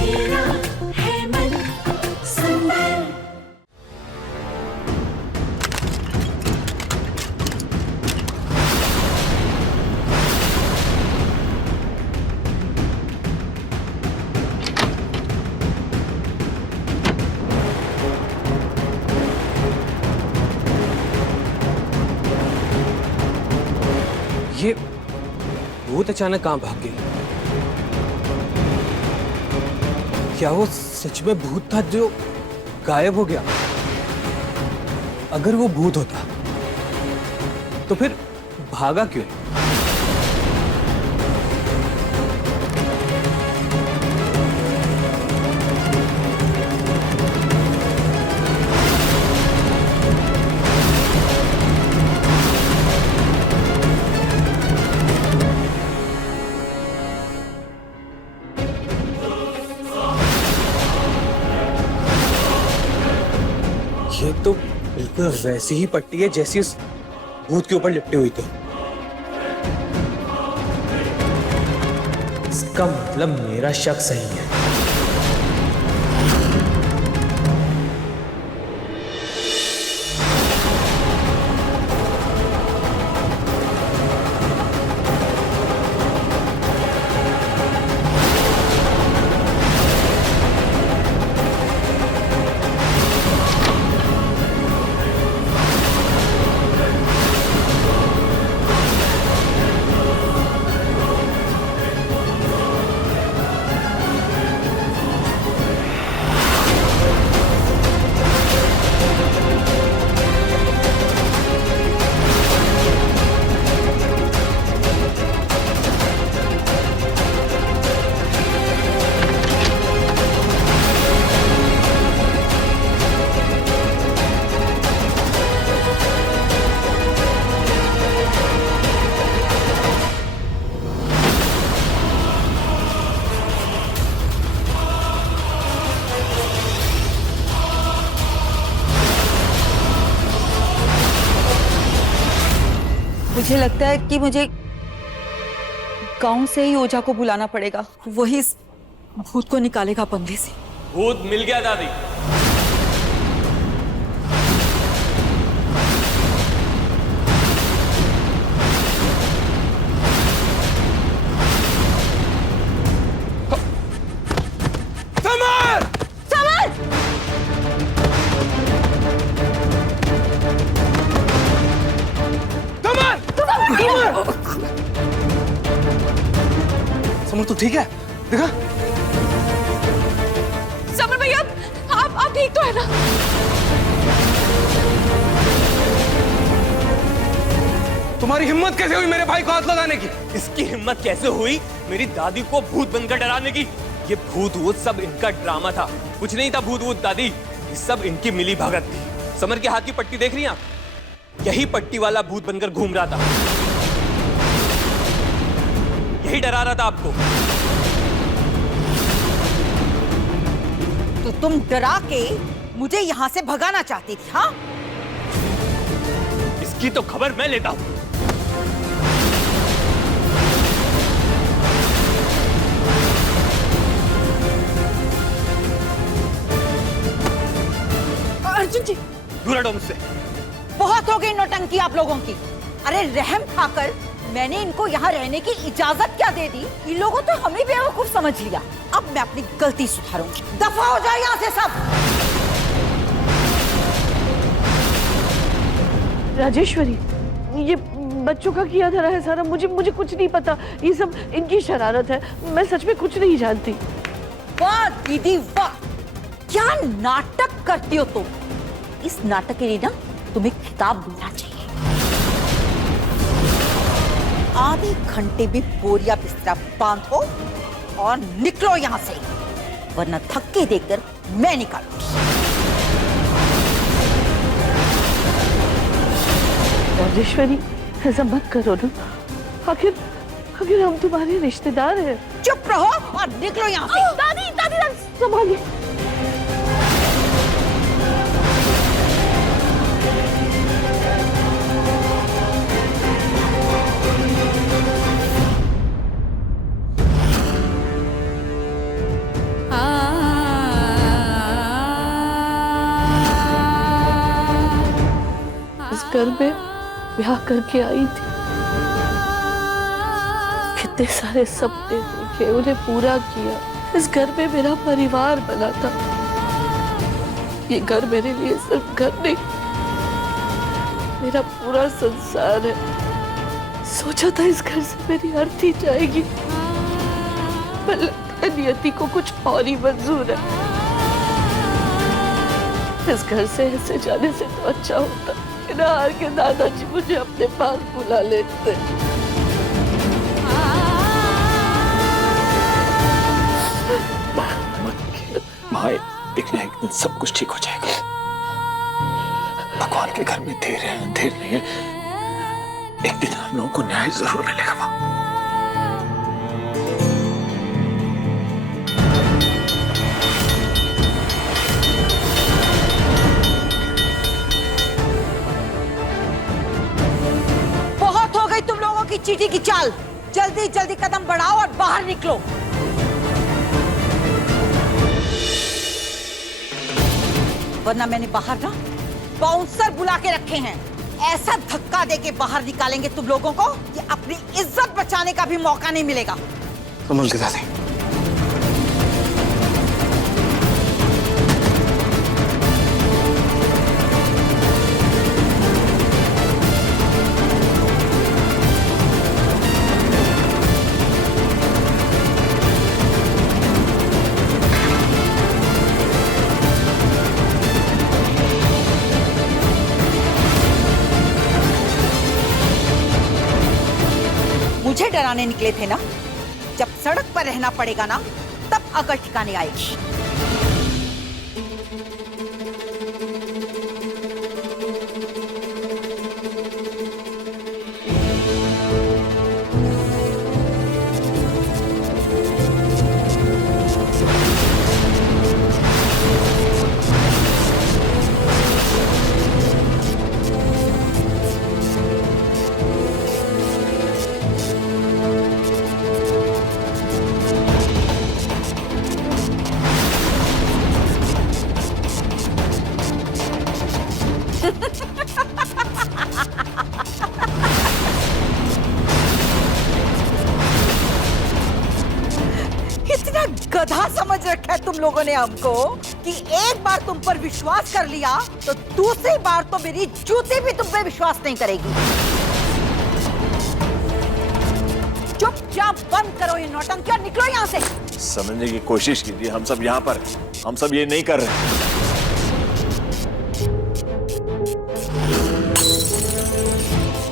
मेरा है मन सुंदर। ये भूत अचानक कहाँ भाग गई? क्या वो सच में भूत था जो गायब हो गया? अगर वो भूत होता तो फिर भागा क्यों? ये तो बिल्कुल वैसी ही पट्टी है जैसी उस भूत के ऊपर लिपटी हुई थी। इसका मतलब मेरा शक सही है। मुझे लगता है कि मुझे गांव से ही ओझा को बुलाना पड़ेगा। वही इस भूत को निकालेगा बंगले से। भूत मिल गया दादी। समर तू ठीक है? देखा? समर भैया, आप ठीक तो है ना? तुम्हारी हिम्मत कैसे हुई मेरे भाई को हाथ लगाने की? इसकी हिम्मत कैसे हुई मेरी दादी को भूत बनकर डराने की? ये भूत वूत सब इनका ड्रामा था, कुछ नहीं था भूत वूत दादी। ये सब इनकी मिली भगत थी। समर के हाथ की पट्टी देख रही हैं आप? यही पट्टी वाला भूत बनकर घूम रहा था, यही डरा रहा था आपको। तो तुम डरा के मुझे यहाँ से भगाना चाहती थी, हाँ? इसकी तो खबर मैं लेता हूँ। अर्जुन जी, दूर हटो मुझसे। बहुत हो गई नौटंकी आप लोगों की। अरे रहम खाकर मैंने इनको यहाँ रहने की इजाजत क्या दे दी? इन लोगों तो हमें बेवकूफ समझ लिया। अब मैं अपनी गलती सुधारूंगी। दफा हो जाए यहाँ से सब। राजेश्वरी, ये बच्चों का किया धरा है सारा। मुझे कुछ नहीं पता। ये सब इनकी शरारत है। मैं सच में कुछ नहीं जानती। वाह दीदी वाह, क्या नाटक करती हो तुम। इस नाटक के लिए ना तुम्हें खिताब मिलना चाहिए। आधे घंटे में बोरिया बिस्तरा बांधो और निकलो यहाँ से, वरना धक्के देकर मैं निकालूंगी। राजेश्वरी, ऐसा मत करो ना। आखिर हम तुम्हारे रिश्तेदार हैं। चुप रहो और निकलो यहाँ से। दादी दादी दादी, संभालिए। आ घर में ब्याह करके आई थी, कितने सारे सपने देखे, उन्हें पूरा किया। इस घर में मेरा परिवार बना था। ये घर मेरे लिए सिर्फ घर नहीं, मेरा पूरा संसार है। सोचा था इस घर से मेरी अर्थी जाएगी, पर लगता है नियति को कुछ और ही मंजूर है। इस घर से ऐसे जाने से तो अच्छा होता कि ना हार के दादाजी मुझे अपने पास बुला लेते। भाई देखना एक दिन सब कुछ ठीक हो जाएगा। भगवान के घर में देर है अंधेर नहीं है, एक दिन हम लोगों को न्याय जरूर मिलेगा। वहां बहुत हो गई तुम लोगों की चीटी की चाल। जल्दी जल्दी कदम बढ़ाओ और बाहर निकलो। वरना मैंने बाहर ना बाउंसर बुला के रखे हैं। ऐसा धक्का दे के बाहर निकालेंगे तुम लोगों को कि अपनी इज्जत बचाने का भी मौका नहीं मिलेगा। समझ गए दादी। मुझे डराने निकले थे ना? जब सड़क पर रहना पड़ेगा ना, तब अकल ठिकाने आएगी। इतना गधा समझ रखा है तुम लोगों ने हमको कि एक बार तुम पर विश्वास कर लिया तो दूसरी बार तो मेरी जूती भी तुम पे विश्वास नहीं करेगी। चुपचाप बंद करो ये नौटंकी और निकलो यहाँ से। समझने की कोशिश कीजिए, हम सब यहाँ पर, हम सब ये नहीं कर रहे।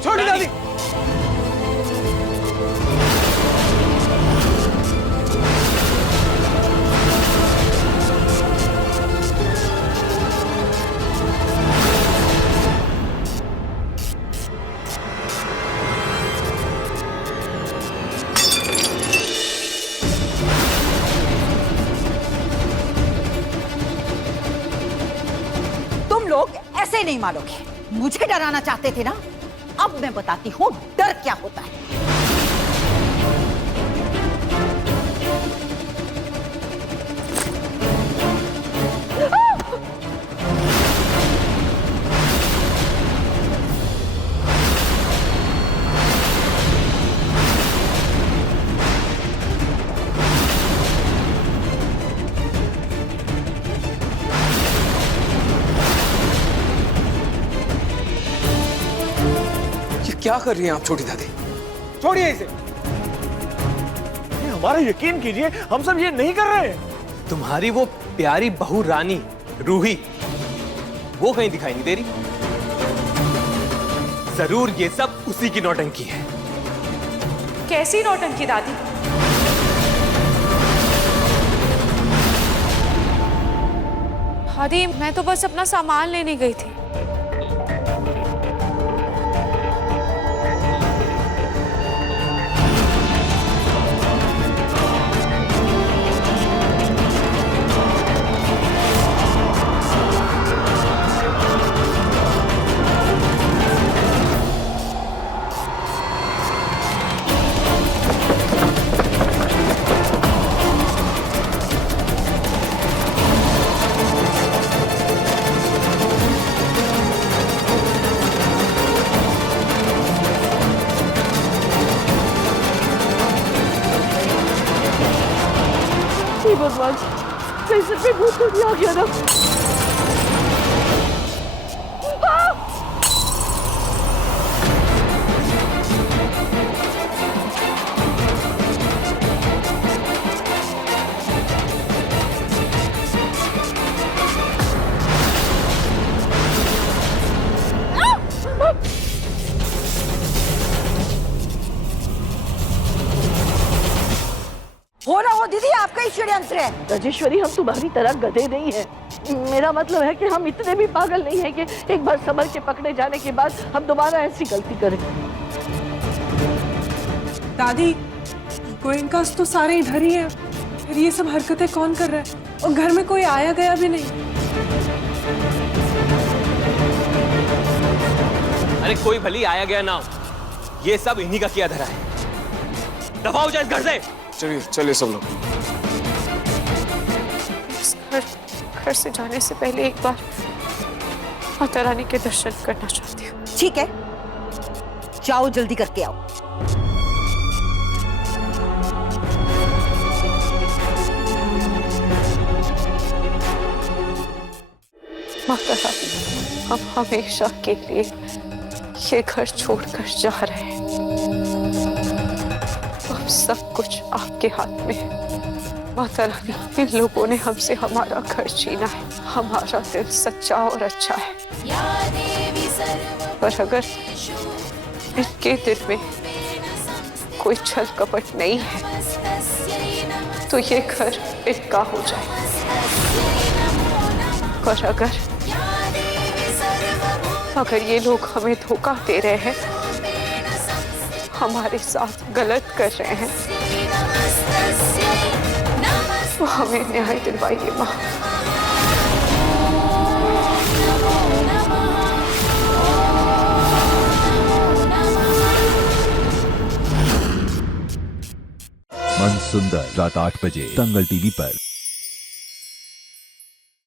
छोटी दादी, तुम लोग ऐसे नहीं मानोगे। मुझे डराना चाहते थे ना? अब मैं बताती हूँ डर क्या होता है। क्या कर रही हैं आप छोटी दादी? छोड़िए इसे। हमारा यकीन कीजिए, हम सब ये नहीं कर रहे हैं। तुम्हारी वो प्यारी बहू रानी रूही, वो कहीं दिखाई नहीं दे रही। जरूर ये सब उसी की नौटंकी है। कैसी नौटंकी दादी? दादी मैं तो बस अपना सामान लेने गई थी। हे भगवान, मेरे सिर पे भूत तो नहीं आ गया ना? हो ना हो दीदी, आपका ही षड्यंत्र है। राजेश्वरी, हम तुम्हारी तरह गधे नहीं हैं। मेरा मतलब है कि हम इतने भी पागल नहीं हैं कि एक बार संभल के पकड़े जाने के बाद हम दोबारा ऐसी गलती करें। दादी, गोयनकास तो सारे इधर ही हैं। फिर ये सब हरकतें कौन कर रहा है? और घर में कोई आया गया भी नहीं। अरे कोई भली आया गया ना हो, ये सब इन्हीं का किया धरा है। दफा हो जाए इस घर से। चलिए चलिए सब लोग। इस घर से जाने से पहले एक बार माता रानी के दर्शन करना चाहती हूँ। ठीक है, जाओ जल्दी करके आओ। माता रानी, हम हमेशा के लिए ये घर छोड़कर जा रहे हैं। अब सब कुछ आपके हाथ में है। माता रानी, इन लोगों ने हमसे हमारा घर छीना है। हमारा दिल सच्चा और अच्छा है, पर अगर इनके दिल में कोई छल कपट नहीं है तो ये घर इनका हो जाए। और अगर ये लोग हमें धोखा दे रहे हैं, हमारे साथ गलत कर रहे हैं, तो हमें न्याय दिलवाइए माँ। मन सुंदर रात 8 बजे दंगल टीवी पर।